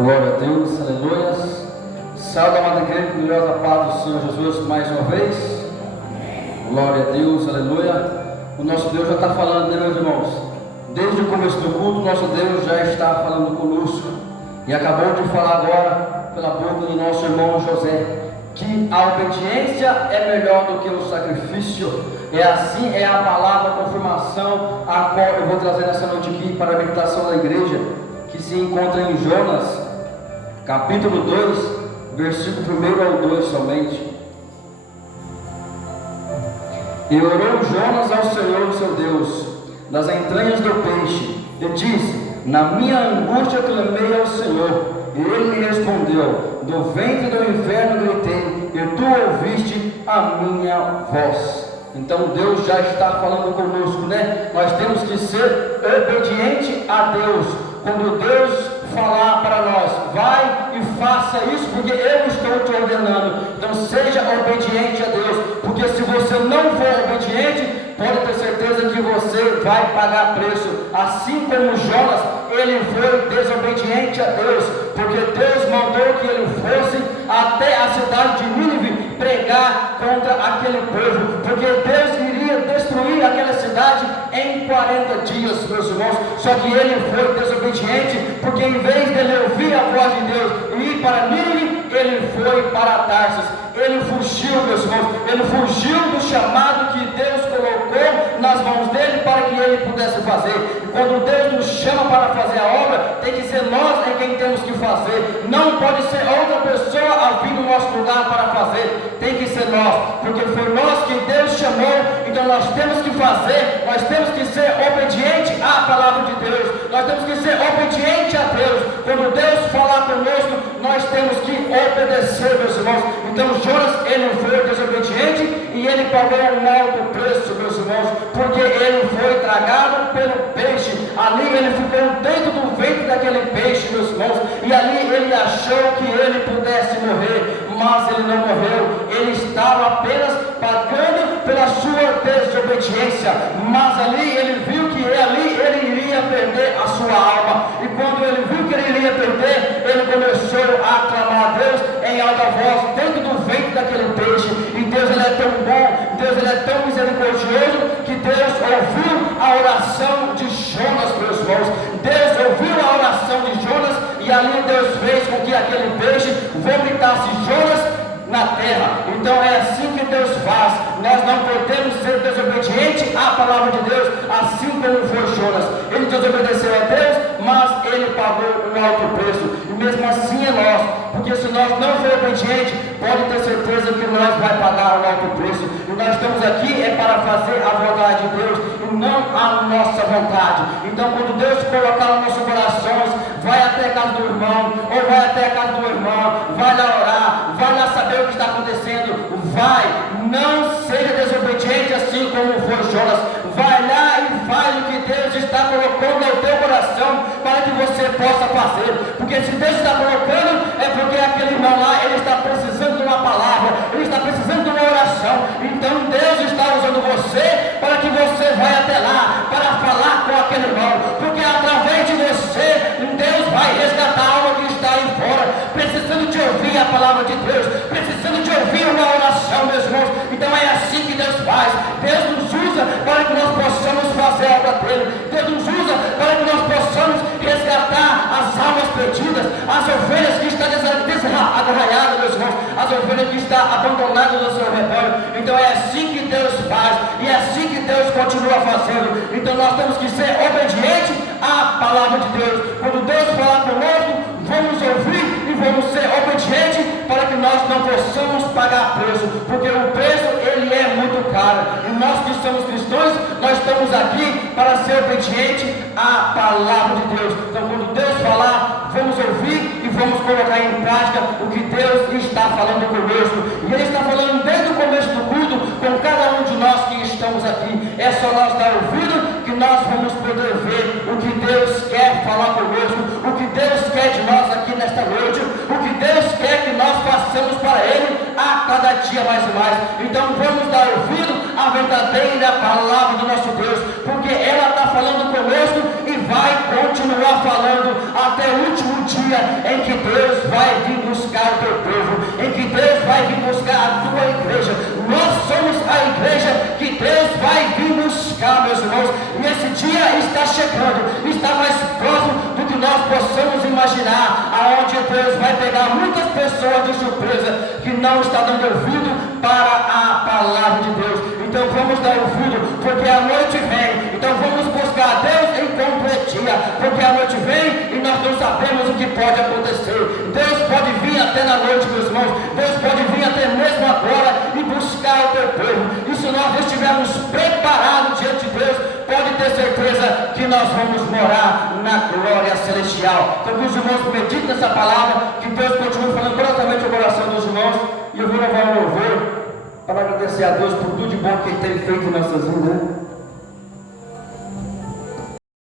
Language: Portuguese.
Glória a Deus, aleluia. Salve, amada igreja, gloriosa paz do Senhor Jesus mais uma vez. Glória a Deus, aleluia. O nosso Deus já está falando, né, meus irmãos? Desde o começo do culto, nosso Deus já está falando conosco. E acabou de falar agora, pela boca do nosso irmão José, que a obediência é melhor do que o sacrifício. É assim, é a palavra, a confirmação, a qual eu vou trazer nessa noite aqui para a meditação da igreja, que se encontra em Jonas, capítulo 2, versículo 1 ao 2 somente. E orou Jonas ao Senhor seu Deus, das entranhas do peixe, e disse: na minha angústia clamei ao Senhor, e ele me respondeu, do ventre do inferno gritei, e tu ouviste a minha voz. Então Deus já está falando conosco, né? Nós temos que ser obedientes a Deus. Quando Deus falar para nós, vai e faça isso, porque eu estou te ordenando. Então seja obediente a Deus, porque se você não for obediente, pode ter certeza que você vai pagar preço. Assim como Jonas, ele foi desobediente a Deus, porque Deus mandou que ele fosse até a cidade de Nínive pregar contra aquele povo, porque Deus iria destruir aquela cidade em 40 dias, meus irmãos. Só que ele foi desobediente, porque em vez dele ouvir a voz de Deus e ir para Nínive, ele foi para Tarsis. Ele fugiu, meus irmãos, ele fugiu do chamado que Deus colocou nas mãos dele para que ele pudesse fazer. E quando Deus nos chama para fazer a obra, tem que ser nós quem temos que fazer. Não pode ser outra pessoa a vir no nosso lugar para fazer. Tem que ser nós, porque foi nós que Deus chamou. Então nós temos que fazer, nós temos que ser obedientes à palavra de Deus. Nós temos que ser obedientes a Deus. Quando Deus falar conosco, nós temos que obedecer, meus irmãos. Então Jonas, ele foi desobediente e ele pagou um alto preço, meus irmãos, porque ele foi tragado pelo peixe. Ali ele ficou dentro do ventre daquele peixe, meus irmãos, e ali ele achou que ele pudesse morrer, mas ele não morreu. Ele estava apenas pagando pela sua desobediência, mas ali ele viu que ali ele iria perder a sua alma. E quando ele viu que ele iria perder, ele começou a clamar a Deus em alta voz dentro do ventre daquele peixe. E Deus, ele é tão bom, Deus, ele é tão misericordioso, que Deus ouviu a oração de Jonas, meus irmãos. Deus ouviu a oração de Jonas, e ali Deus fez com que aquele peixe vomitasse Jonas na terra. Então é assim que Deus faz. Nós não podemos ser desobedientes à palavra de Deus, assim como foi Jonas. Ele desobedeceu a Deus, mas ele pagou um alto preço. E mesmo assim é nós, porque se nós não for obedientes, pode ter certeza que nós vai pagar um alto preço. E nós estamos aqui é para fazer a vontade de Deus e não a nossa vontade. Então quando Deus colocar nos nossos corações, vai até a casa do irmão, ou vai até a casa do irmão, vai lá orar, vai lá saber o que está acontecendo, vai, não seja desobediente assim como foi Jonas. Vai lá e faz o que Deus está colocando no teu coração para que você possa fazer, porque se Deus está colocando, é porque aquele irmão lá, ele está precisando de uma palavra, ele está precisando de uma oração. Então Deus está usando você para que você vá até lá, para falar com aquele irmão, porque através de você, Deus vai resgatar a alma que está aí fora, precisando de ouvir a palavra de Deus, precisando de ouvir uma oração, meus irmãos. Então é assim que Deus faz. Deus nos usa para que nós possamos fazer a obra dele. Deus nos usa para que nós possamos resgatar as almas perdidas, as ovelhas que estão desarraiadas, meus irmãos, as ovelhas que estão abandonadas no seu rebanho. Então é assim que Deus faz, e é assim que Deus continua fazendo. Então nós temos que ser obedientes à palavra de Deus. Quando Deus falar conosco, vamos ouvir e vamos ser obedientes para que nós não possamos pagar preço, porque o preço ele é muito caro. E nós que somos cristãos, nós estamos aqui para ser obedientes à palavra de Deus. Então quando Deus falar, vamos ouvir e vamos colocar em prática o que Deus está falando conosco. E Ele está falando desde o começo do culto com cada um de nós que estamos aqui. É só nós dar ouvido que nós vamos poder ver o que Deus quer falar conosco, o que Deus quer de nós aqui nesta noite, o que Deus quer que nós façamos para Ele a cada dia mais e mais. Então vamos dar ouvido à verdadeira palavra do nosso Deus, porque ela está falando conosco e vai continuar falando até o último dia dia em que Deus vai vir buscar o teu povo, em que Deus vai vir buscar a tua igreja. Nós somos a igreja que Deus vai vir buscar, meus irmãos, e esse dia está chegando, está mais próximo do que nós possamos imaginar, aonde Deus vai pegar muitas pessoas de surpresa que não estão dando ouvido para a palavra de Deus. Então vamos dar ouvido, porque a noite vem. Então vamos buscar a Deus em completia, porque a noite vem e nós não sabemos o que pode acontecer. Deus pode vir até na noite, meus irmãos. Deus pode vir até mesmo agora e buscar o teu povo. E se nós estivermos preparados diante de Deus, pode ter certeza que nós vamos morar na glória celestial. Então que os irmãos meditem nessa palavra, que Deus continue falando corretamente o coração dos irmãos. E eu vou levar um louvor para agradecer a Deus por tudo de bom que Ele tem feito em nossas vidas, né?